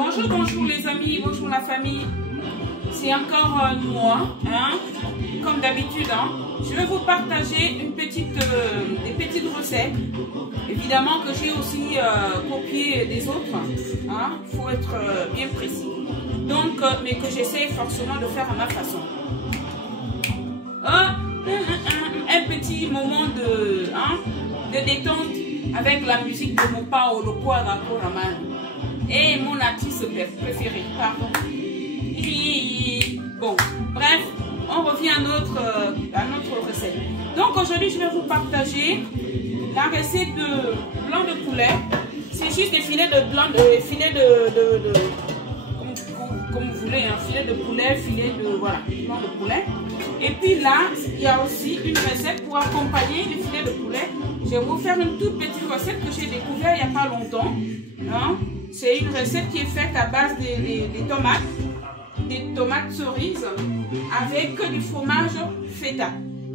Bonjour, bonjour les amis, bonjour la famille. C'est encore moi, hein, comme d'habitude. Hein. Je vais vous partager des petites recettes. Évidemment que j'ai aussi copié des autres. Hein. Il faut être bien précis. Donc, mais que j'essaie forcément de faire à ma façon. Un petit moment de détente avec la musique de mon Paolo Poiracoraman et mon artiste préféré. Pardon. Bon, bref, on revient à notre recette. Donc aujourd'hui, je vais vous partager la recette de blanc de poulet. C'est juste des filets de blanc, comme vous voulez, hein, filet de poulet, voilà, blanc de poulet. Et puis là, il y a aussi une recette pour accompagner les filets de poulet. Je vais vous faire une toute petite recette que j'ai découverte il n'y a pas longtemps. Hein. C'est une recette qui est faite à base des tomates cerises avec du fromage feta.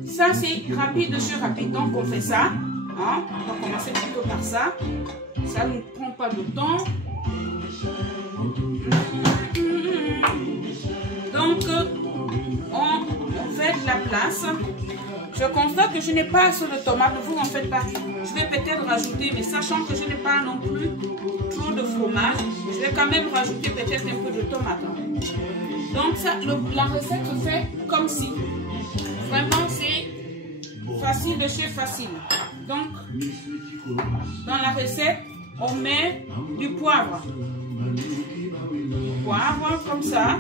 Ça, c'est rapide de chez rapide. Donc, on fait ça. Hein. On va commencer plutôt par ça. Ça ne prend pas de temps. Donc, on fait de la place. Je constate que je n'ai pas assez de tomates. Vous en faites pas. Je vais peut-être rajouter, mais sachant que je n'ai pas non plus trop de fromage, je vais quand même rajouter peut-être un peu de tomate. Donc, ça, la recette se fait comme si. Vraiment, c'est facile de chez facile. Donc, dans la recette, on met du poivre. Poivre comme ça.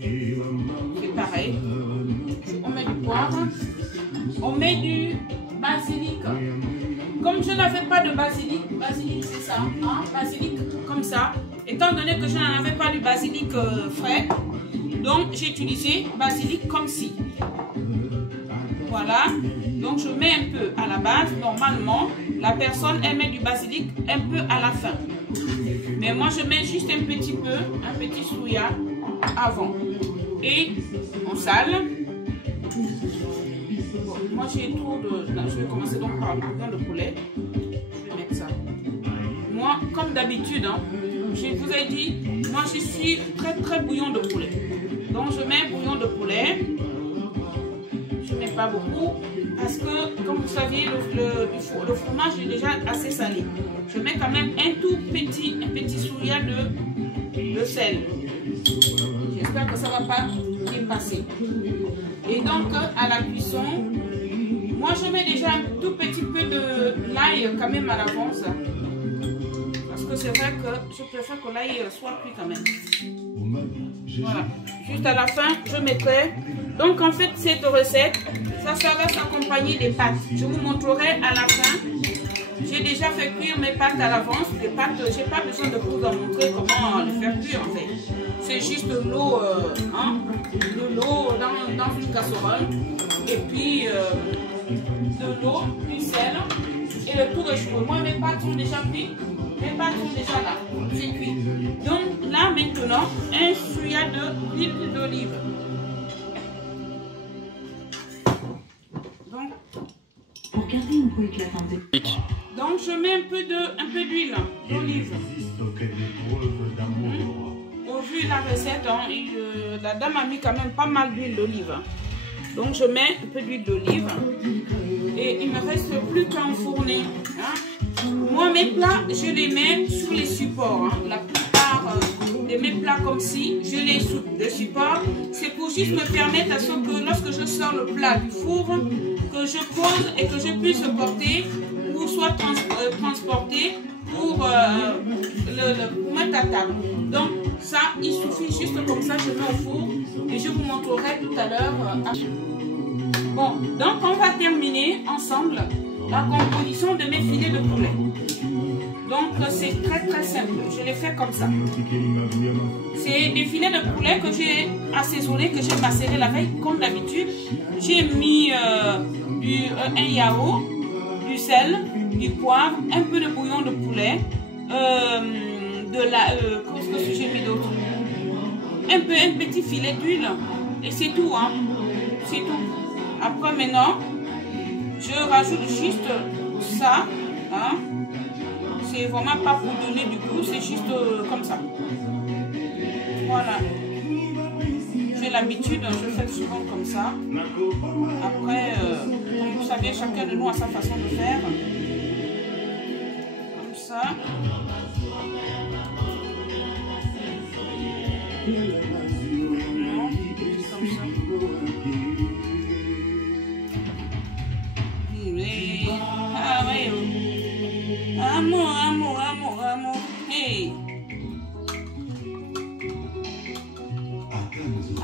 C'est pareil. On met du poivre. On met du basilic. Comme je n'avais pas de basilic c'est ça, hein, basilic comme ça. Étant donné que je n'en avais pas du basilic frais, donc j'ai utilisé basilic comme ci. Voilà. Donc je mets un peu à la base. Normalement, la personne elle met du basilic un peu à la fin. Mais moi je mets juste un petit peu, un petit souya avant. Et on sale. Bon, moi j'ai trop de... Je vais commencer donc par le bouillon de poulet. Je vais mettre ça. Moi, comme d'habitude, hein, je vous ai dit, moi je suis très bouillon de poulet. Donc je mets bouillon de poulet. Je ne mets pas beaucoup. Parce que, comme vous saviez, le fromage est déjà assez salé. Je mets quand même un petit souillard de sel. J'espère que ça ne va pas dépasser. Et donc, à la cuisson, moi je mets déjà un tout petit peu de l'ail quand même à l'avance. Parce que c'est vrai que je préfère que l'ail soit cuit quand même. Voilà. Juste à la fin, je mettrai. Donc en fait, cette recette, ça va s'accompagner des pâtes. Je vous montrerai à la fin. J'ai déjà fait cuire mes pâtes à l'avance. Les pâtes, je n'ai pas besoin de vous en montrer comment les faire cuire en fait. C'est juste de l'eau de l'eau dans une casserole. Et puis de l'eau, du sel. Et le tout est chaud. Moi, mes pâtes sont déjà cuites. Mes pâtes sont déjà là. C'est cuit. Donc là, maintenant, un souillard d'huile d'olive. Pour garder une peau éclatante. Donc je mets un peu d'huile d'olive. Au vu de la recette, hein, la dame a mis quand même pas mal d'huile d'olive. Donc je mets un peu d'huile d'olive. Et il ne me reste plus qu'à enfourner. Hein. Moi mes plats, je les mets sous les supports. Hein. La plupart de mes plats comme ci, je les sous le support. C'est pour juste me permettre à ce que lorsque je sors le plat du four, que je pose et que je puisse porter ou soit transporter pour mettre à table. Donc ça, il suffit juste comme ça, je mets au four et je vous montrerai tout à l'heure. Bon, donc on va terminer ensemble la composition de mes filets de poulet. Donc c'est très simple, je les fais comme ça. C'est des filets de poulet que j'ai assaisonnés, que j'ai macéré la veille comme d'habitude. J'ai mis un yaourt, du sel, du poivre, un peu de bouillon de poulet, qu'est-ce que j'ai mis d'autre? Un petit filet d'huile et c'est tout, hein. C'est tout. Après maintenant, je rajoute juste ça, hein. C'est vraiment pas pour donner du goût, c'est juste comme ça. Voilà. J'ai l'habitude, je fais souvent comme ça. Après, comme vous savez, chacun de nous a sa façon de faire. Comme ça. Non, comme ça. Ah ouais. Amour, amour, amour, amour. Hey.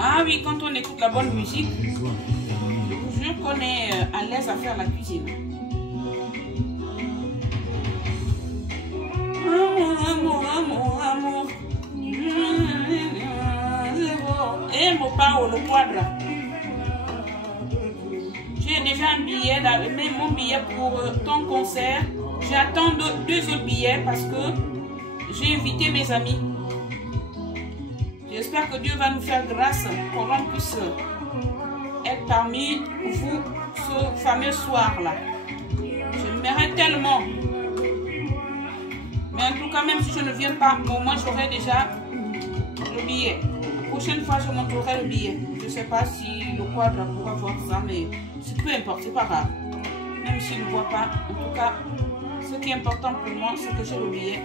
Ah oui, quand on écoute la bonne musique, je vous jure qu'on est à l'aise à faire la cuisine. Amour, amour, amour, amour. Et mon pao, le quadre. J'ai déjà un billet, mais mon billet pour ton concert. J'attends deux autres billets parce que j'ai invité mes amis. J'espère que Dieu va nous faire grâce pour qu'on puisse être parmi vous ce fameux soir-là. J'aimerais tellement. Mais en tout cas, même si je ne viens pas, au moins j'aurai déjà le billet. La prochaine fois, je montrerai le billet. Je ne sais pas si le quadre pourra voir ça, mais peu importe, c'est pas grave. Même s'il ne voit pas, en tout cas, ce qui est important pour moi, c'est que j'ai le billet.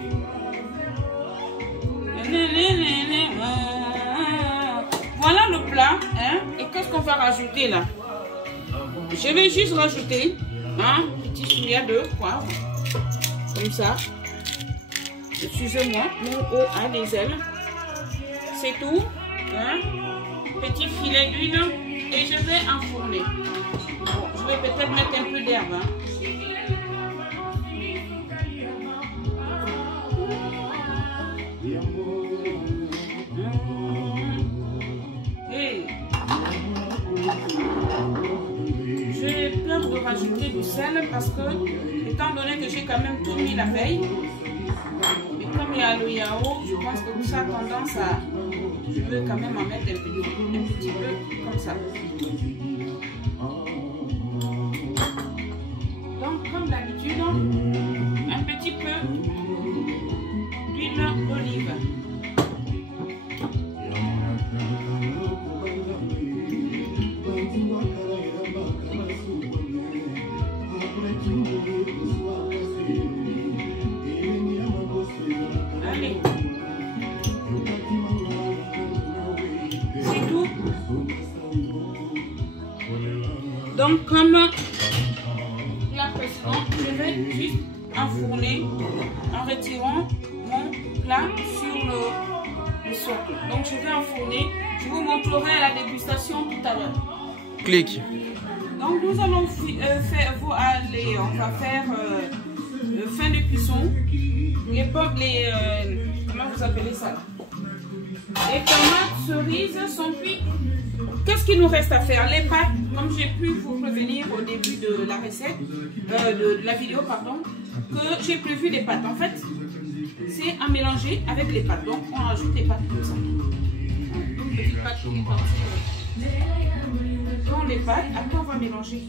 Voilà le plat, hein? Et qu'est-ce qu'on va rajouter là? Je vais juste rajouter un petit soulier de poivre, comme ça. Excusez-moi, mon haut a des ailes. C'est tout, hein? Petit filet d'huile et je vais enfourner. Bon, je vais peut-être mettre un peu d'herbe. Hein? J'ai peur de rajouter du sel parce que, étant donné que j'ai quand même tout mis la veille, et comme il y a le yaourt, je pense que ça a tendance à... Je veux quand même en mettre un petit peu comme ça. Donc, comme d'habitude, un petit peu d'huile d'olive. Allez. C'est tout. Donc, comme la précédente, je vais juste enfourner en retirant mon plat sur le socle. Donc, je vais enfourner. Je vous montrerai à la dégustation tout à l'heure. Clique. Donc, nous allons on va faire fin de cuisson. Les pommes, comment vous appelez ça? Les tomates cerises sont cuites. Qu'est-ce qu'il nous reste à faire? Les pâtes, comme j'ai pu vous prévenir au début de la recette, de la vidéo, pardon, que j'ai prévu les pâtes. En fait, c'est à mélanger avec les pâtes. Donc, on rajoute les pâtes comme ça. Une petite pâte qui est partie dans les pâtes. Après, on va mélanger.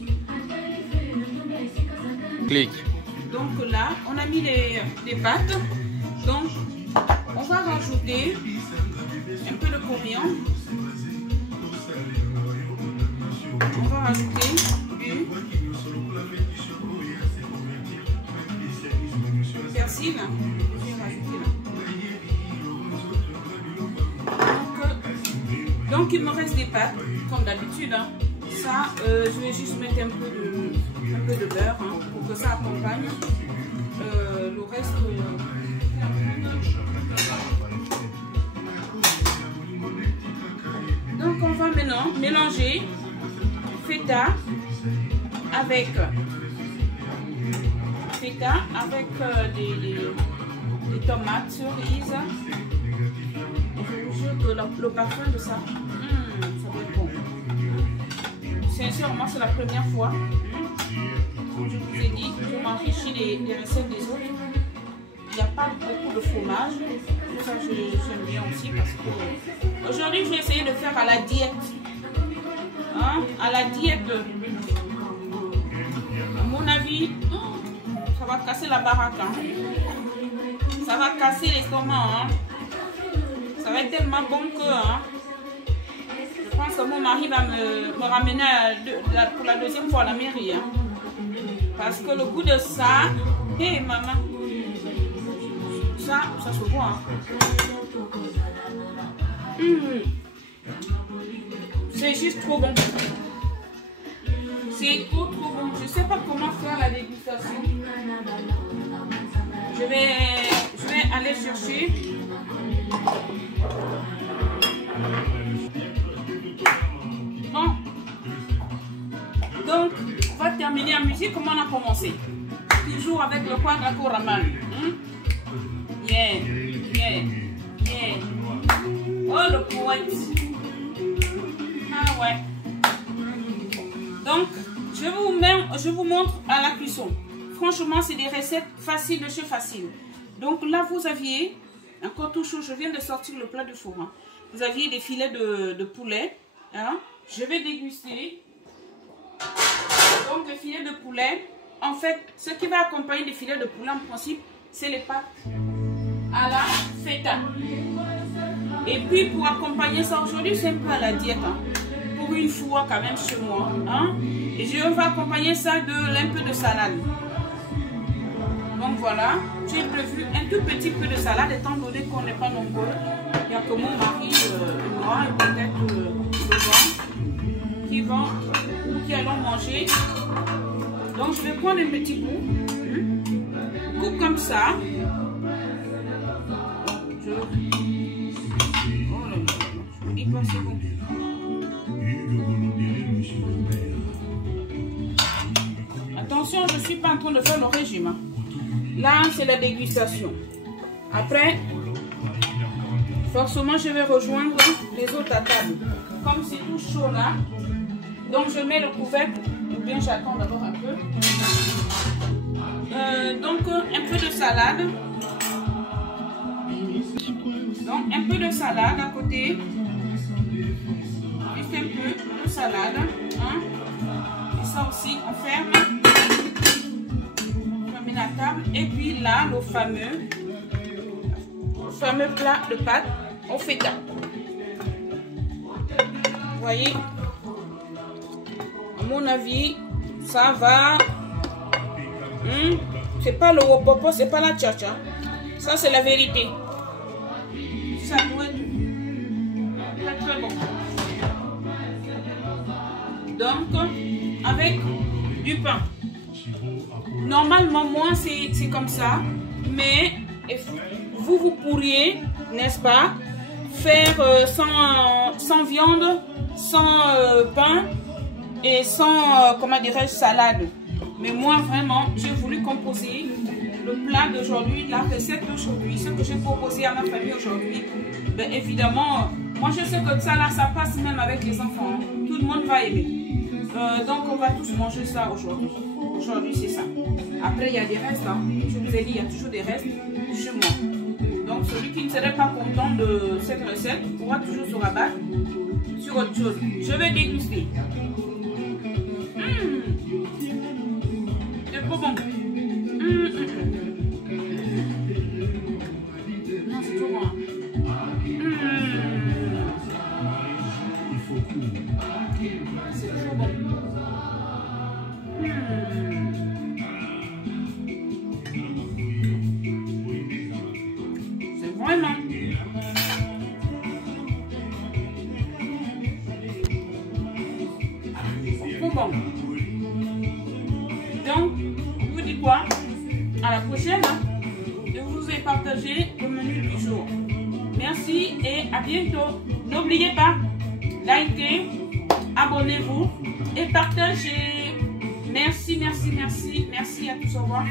Clique. Donc là, on a mis les pâtes. Donc, on va rajouter un peu de coriandre. On va rajouter du persil. Je vais rajouter là. Donc, il me reste des pâtes, comme d'habitude. Hein. Ça, je vais juste mettre un peu de beurre hein, pour que ça accompagne le reste. Donc, on va maintenant mélanger feta avec des tomates cerises. Je vous jure que le parfum de ça, ça va être bon. Sincèrement, c'est la première fois. Comme je vous ai dit, je m'enrichis des recettes des autres. Il n'y a pas beaucoup de fromage. Ça, j'aime bien aussi parce que aujourd'hui, je vais essayer de faire à la diète. Hein? À la diète. À mon avis, ça va casser la baraque. Hein? Ça va casser l'estomac. Hein. Ça va être tellement bon que hein, je pense que mon mari va me ramener pour la deuxième fois à la mairie. Hein. Parce que le goût de ça, hé maman, ça se voit. Hein. C'est juste trop bon. C'est trop bon. Je ne sais pas comment faire la dégustation. Je vais aller chercher. Bon. Donc, on va terminer en musique comme on a commencé. Toujours avec le Quadraco Raman. Yeah. Oh, le poète. Ah ouais. Donc, je vous montre à la cuisson. Franchement, c'est des recettes faciles de chez Facile. Donc là, vous aviez, encore tout chaud, je viens de sortir le plat du four. Hein. Vous aviez des filets de poulet. Hein. Je vais déguster. Donc, les filets de poulet. En fait, ce qui va accompagner les filets de poulet, en principe, c'est les pâtes à la feta. Et puis, pour accompagner ça aujourd'hui, c'est un peu à la diète. Hein. Pour une fois, quand même, chez moi. Hein. Et je vais accompagner ça d'un peu de salade. Donc voilà, j'ai prévu un tout petit peu de salade, étant donné qu'on n'est pas nombreux. Il n'y a que mon mari et moi, et peut-être le gens qui allons manger. Donc je vais prendre un petit bout. Coupe comme ça. Oh là là, je dis pas c'est bon. Attention, je ne suis pas en train de faire le régime. Hein. Là, c'est la dégustation. Après, forcément, je vais rejoindre les autres à table. Comme c'est tout chaud là, donc je mets le couvercle, ou bien j'attends d'abord un peu. Donc, un peu de salade. Donc, un peu de salade à côté. Juste un peu de salade. Hein. Et ça aussi, on ferme. La table. Et puis là, le fameux plat de pâtes au feta. Vous voyez, à mon avis, ça va. C'est pas le wopopo, c'est pas la tcha-tcha. Ça, c'est la vérité. Ça doit être très très bon. Donc, avec du pain. Normalement, moi, c'est comme ça. Mais vous pourriez, n'est-ce pas, faire sans viande, sans pain et sans, comment dirais-je, salade. Mais moi, vraiment, j'ai voulu composer le plat d'aujourd'hui, la recette d'aujourd'hui, ce que j'ai proposé à ma famille aujourd'hui. Ben, évidemment, moi, je sais que ça, là, ça passe même avec les enfants. Tout le monde va aimer. Donc, on va tous manger ça aujourd'hui. Aujourd'hui, c'est ça. Après, il y a des restes. Hein. Je vous ai dit, il y a toujours des restes chez moi. Donc, celui qui ne serait pas content de cette recette pourra toujours se rabattre sur autre chose. Je vais déguster. C'est trop bon. Non, c'est trop bon. C'est trop bon. C'est vraiment. Trop bon. Donc, je vous dis quoi? À la prochaine. Je vous ai partagé le menu du jour. Merci et à bientôt. N'oubliez pas, likez, abonnez-vous et partagez. Merci, merci, merci. Merci à tous. Au revoir.